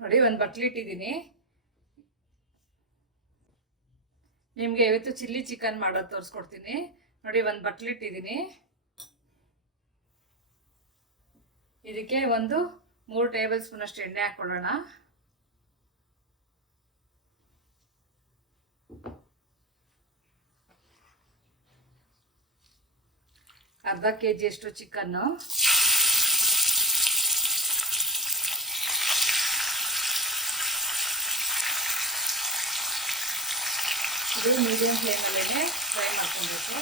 ನೋಡಿ ಒಂದು ಬಟ್ಲಿ ಇಟ್ಟಿದ್ದೀನಿ. ನಿಮಗೆ ಇವತ್ತು ಚಿಲ್ಲಿ ಚಿಕನ್ ಮಾಡೋದು ತೋರಿಸ್ಕೊಡ್ತೀನಿ. ನೋಡಿ ಒಂದು ಬಟ್ಲಿ ಇಟ್ಟಿದ್ದೀನಿ. ಇದಕ್ಕೆ ಒಂದು 3 ಟೇಬಲ್ ಸ್ಪೂನ್ ಅಷ್ಟು ಎಣ್ಣೆ ಹಾಕೊಳ್ಳೋಣ. ಅರ್ಧ kg ಅಷ್ಟು ಚಿಕನ್ನು. ಇದು ಮೀಡಿಯಂ ಫ್ಲೇಮಲ್ಲೇ ಫ್ರೈ ಮಾಡ್ಕೊಬೇಕು.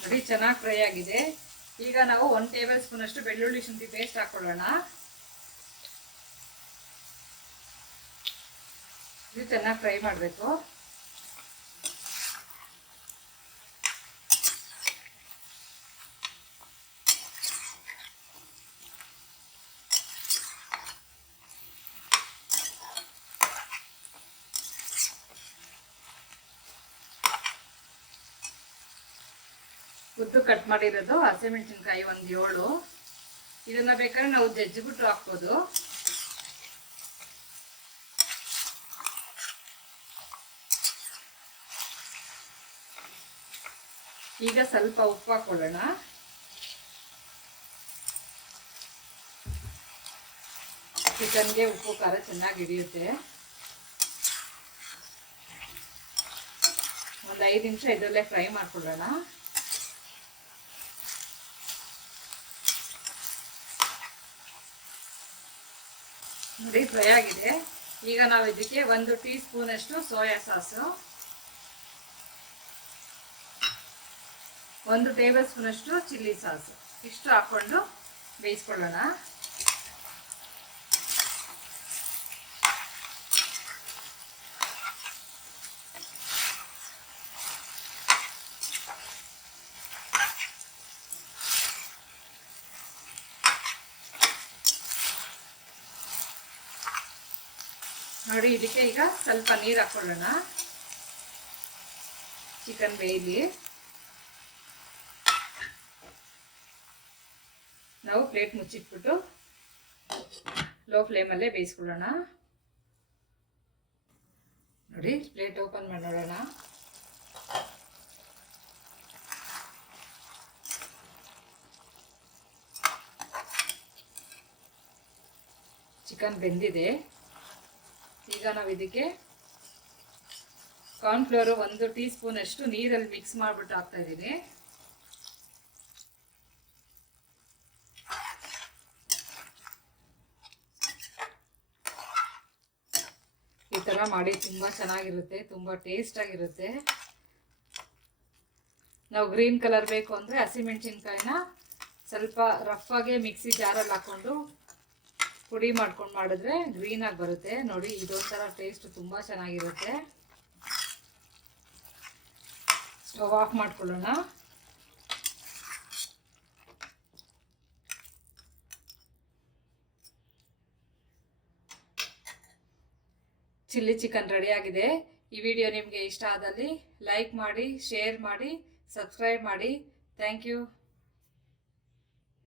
ನೋಡಿ ಚೆನ್ನಾಗಿ ಫ್ರೈ ಆಗಿದೆ. ಈಗ ನಾವು 1 ಟೇಬಲ್ ಸ್ಪೂನ್ ಅಷ್ಟು ಬೆಳ್ಳುಳ್ಳಿ ಶುಂಠಿ ಪೇಸ್ಟ್ ಹಾಕೊಳ್ಳೋಣ. ಇದು ಚೆನ್ನಾಗಿ ಫ್ರೈ ಮಾಡಬೇಕು. ಉದ್ದು ಕಟ್ ಮಾಡಿರೋದು ಹಸಿಮೆಣಸಿನ್ಕಾಯಿ ಒಂದು 7. ಇದನ್ನ ಬೇಕಾದ್ರೆ ನಾವು ಜಜ್ಜಿಬಿಟ್ಟು ಹಾಕ್ಬೋದು. ಈಗ ಸ್ವಲ್ಪ ಉಪ್ಪು ಹಾಕೊಳ್ಳೋಣ. ಚಿಕನ್ಗೆ ಉಪ್ಪು ಖಾರ ಚೆನ್ನಾಗಿ ಹಿಡಿಯುತ್ತೆ. ಒಂದು 5 ನಿಮಿಷ ಇದರಲ್ಲೇ ಫ್ರೈ ಮಾಡ್ಕೊಳ್ಳೋಣ. ನೋಡಿ ಫ್ರೈ ಆಗಿದೆ. ಈಗ ನಾವು ಇದಕ್ಕೆ 1 ಟೀ ಸ್ಪೂನ್ ಅಷ್ಟು ಸೋಯಾ ಸಾಸು, 1 ಟೇಬಲ್ ಸ್ಪೂನ್ ಅಷ್ಟು ಚಿಲ್ಲಿ ಸಾಸು ಇಷ್ಟು ಹಾಕೊಂಡು ಬೇಯಿಸ್ಕೊಳ್ಳೋಣ. ನೋಡಿ ಇದಕ್ಕೆ ಈಗ ಸ್ವಲ್ಪ ನೀರು ಹಾಕೊಳ್ಳೋಣ. ಚಿಕನ್ ಬೇಯಲಿ. ನಾವು ಪ್ಲೇಟ್ ಮುಚ್ಚಿಟ್ಬಿಟ್ಟು ಲೋ ಫ್ಲೇಮಲ್ಲೇ ಬೇಯಿಸ್ಕೊಳ್ಳೋಣ. ನೋಡಿ ಪ್ಲೇಟ್ ಓಪನ್ ಮಾಡೋಣ. ಚಿಕನ್ ಬೆಂದಿದೆ. ಈಗ ನಾವು ಇದಕ್ಕೆ ಕಾರ್ನ್ಫ್ಲೋರು 1 ಟೀ ಸ್ಪೂನ್ ಅಷ್ಟು ನೀರಲ್ಲಿ ಮಿಕ್ಸ್ ಮಾಡಿಬಿಟ್ಟು ಹಾಕ್ತಾ ಇದ್ದೀನಿ. ಈ ಥರ ಮಾಡಿ ತುಂಬ ಚೆನ್ನಾಗಿರುತ್ತೆ, ತುಂಬ ಟೇಸ್ಟ್ ಆಗಿರುತ್ತೆ. ನಾವು ಗ್ರೀನ್ ಕಲರ್ ಬೇಕು ಅಂದರೆ ಹಸಿಮೆಣಸಿನ್ಕಾಯಿನ ಸ್ವಲ್ಪ ರಫ್ ಆಗಿ ಮಿಕ್ಸಿ ಜಾರಲ್ಲಿ ಹಾಕ್ಕೊಂಡು ಪುಡಿ ಮಾಡ್ಕೊಂಡು ಮಾಡಿದ್ರೆ ಗ್ರೀನ್ ಆಗಿ ಬರುತ್ತೆ. ನೋಡಿ ಇದೊಂಥರ ಟೇಸ್ಟ್ ತುಂಬ ಚೆನ್ನಾಗಿರುತ್ತೆ. ಸ್ಟವ್ ಆಫ್ ಮಾಡ್ಕೊಳ್ಳೋಣ. ಚಿಲ್ಲಿ ಚಿಕನ್ ರೆಡಿ ಆಗಿದೆ. ಈ ವಿಡಿಯೋ ನಿಮಗೆ ಇಷ್ಟ ಆದಲ್ಲಿ ಲೈಕ್ ಮಾಡಿ, ಶೇರ್ ಮಾಡಿ, ಸಬ್ಸ್ಕ್ರೈಬ್ ಮಾಡಿ. Thank you.